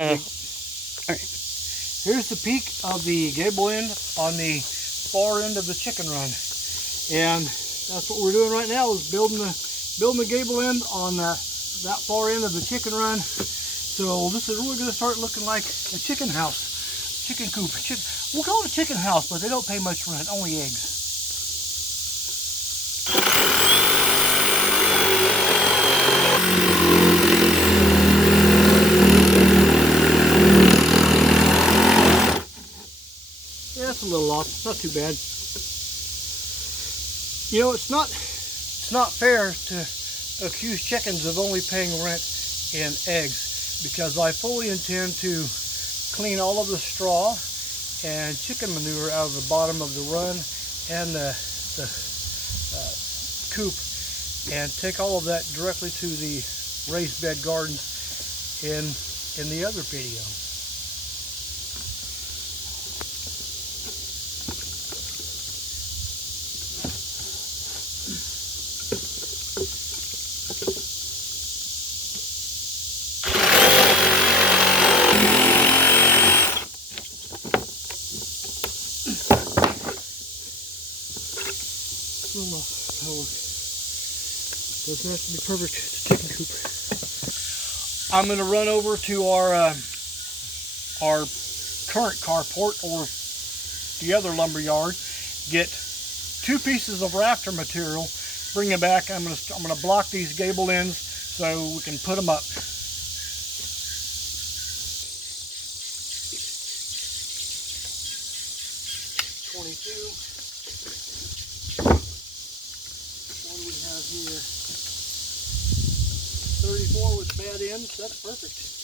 Alright. Here's the peak of the gable end on the far end of the chicken run, and that's what we're doing right now, is building the gable end on that far end of the chicken run. So this is really going to start looking like a chicken house, chicken coop. We'll call it a chicken house, but they don't pay much rent, only eggs. Yeah, it's a little off. Not too bad. You know, it's not fair to accuse chickens of only paying rent in eggs, because I fully intend to clean all of the straw and chicken manure out of the bottom of the run and the coop, and take all of that directly to the raised bed gardens in the other video. Doesn't have to be perfect. It's a chicken coop. I'm going to run over to our current carport, or the other lumber yard, get 2 pieces of rafter material, bring it back. I'm going to block these gable ends so we can put them up. What do we have here? 34 with bad ends. That's perfect.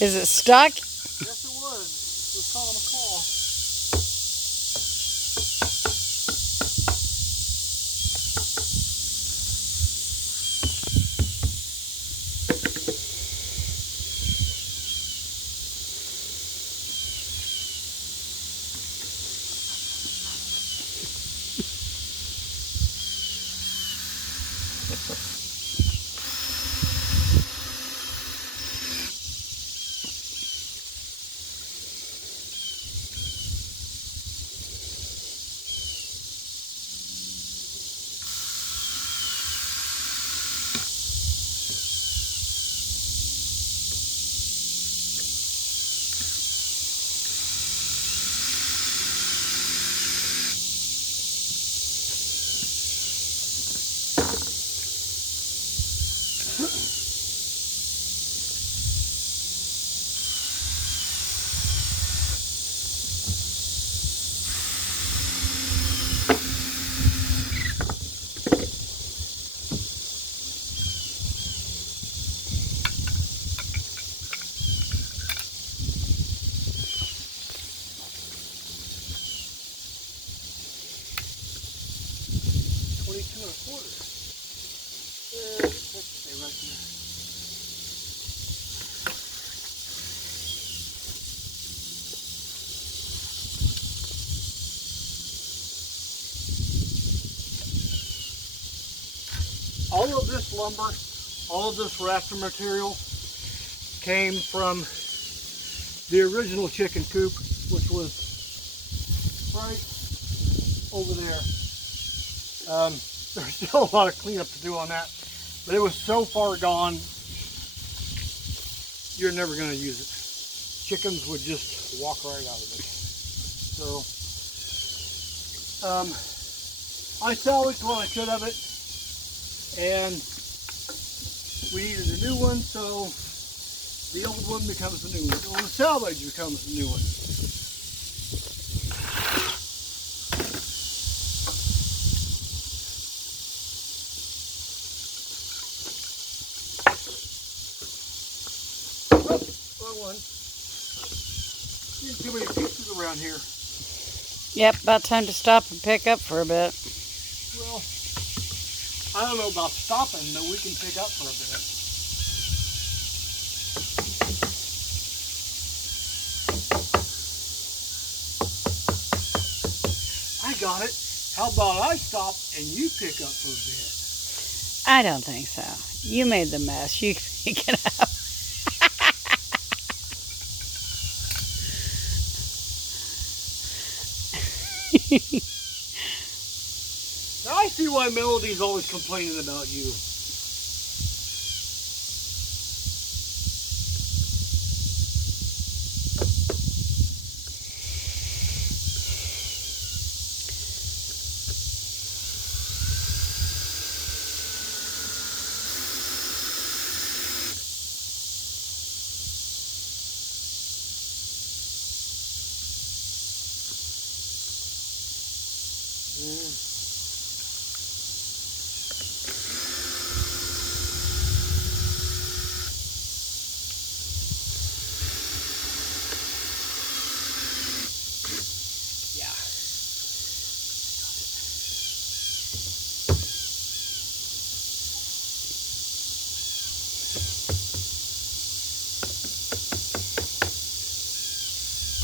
Is it stuck? Yes, it was. Let's call him a call. All of this lumber, all of this rafter material came from the original chicken coop, which was right over there. There's still a lot of cleanup to do on that, but it was so far gone you're never going to use it. Chickens would just walk right out of it. So, I salvaged what I could of it, and we needed a new one, so the old one becomes the new one. So the salvage becomes the new one. Wrong one. There's too many pieces around here. Yep, about time to stop and pick up for a bit. Well, I don't know about stopping, but we can pick up for a bit. I got it. How about I stop and you pick up for a bit? I don't think so. You made the mess. You pick it up. Now I see why Melody's always complaining about you.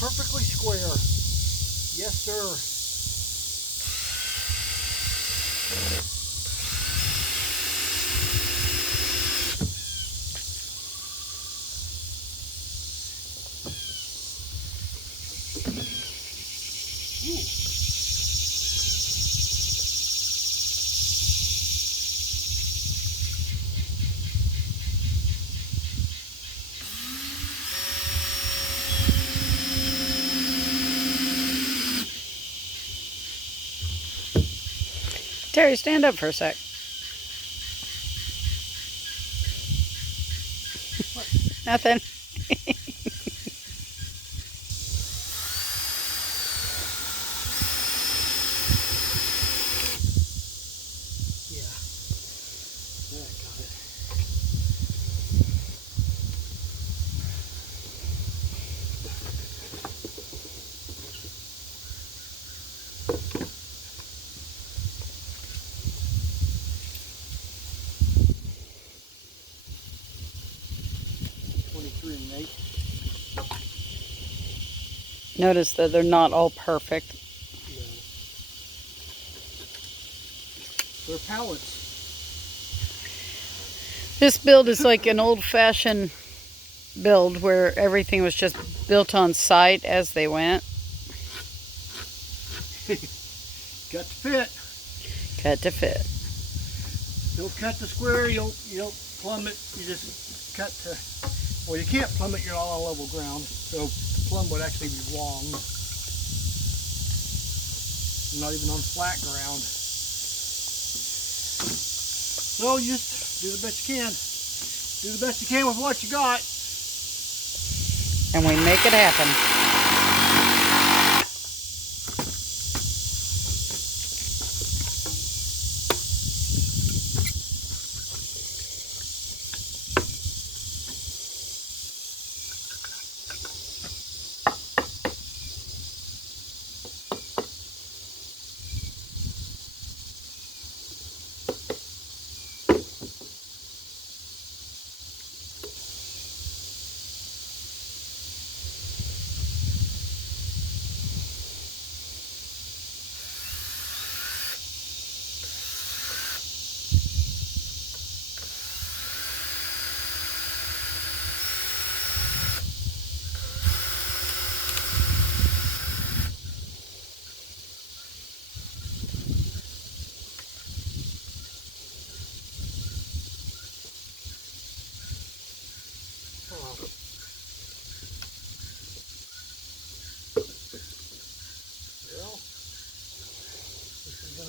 Perfectly square. Yes, sir. Terry, stand up for a sec. Nothing. Yeah. Yeah, got it. Notice that they're not all perfect. Yeah. They're pallets. This build is like an old-fashioned build where everything was just built on site as they went. Got to fit. Cut to fit. Don't cut the square, you don't plumb it, you just cut to, well, you can't plumb it, you're all on level ground, so plumb would actually be wrong. Not even on flat ground. So you just do the best you can. Do the best you can with what you got. And we make it happen.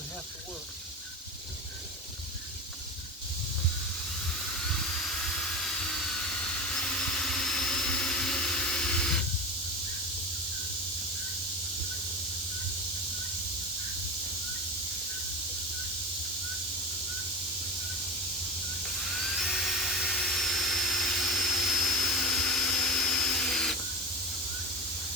has to work.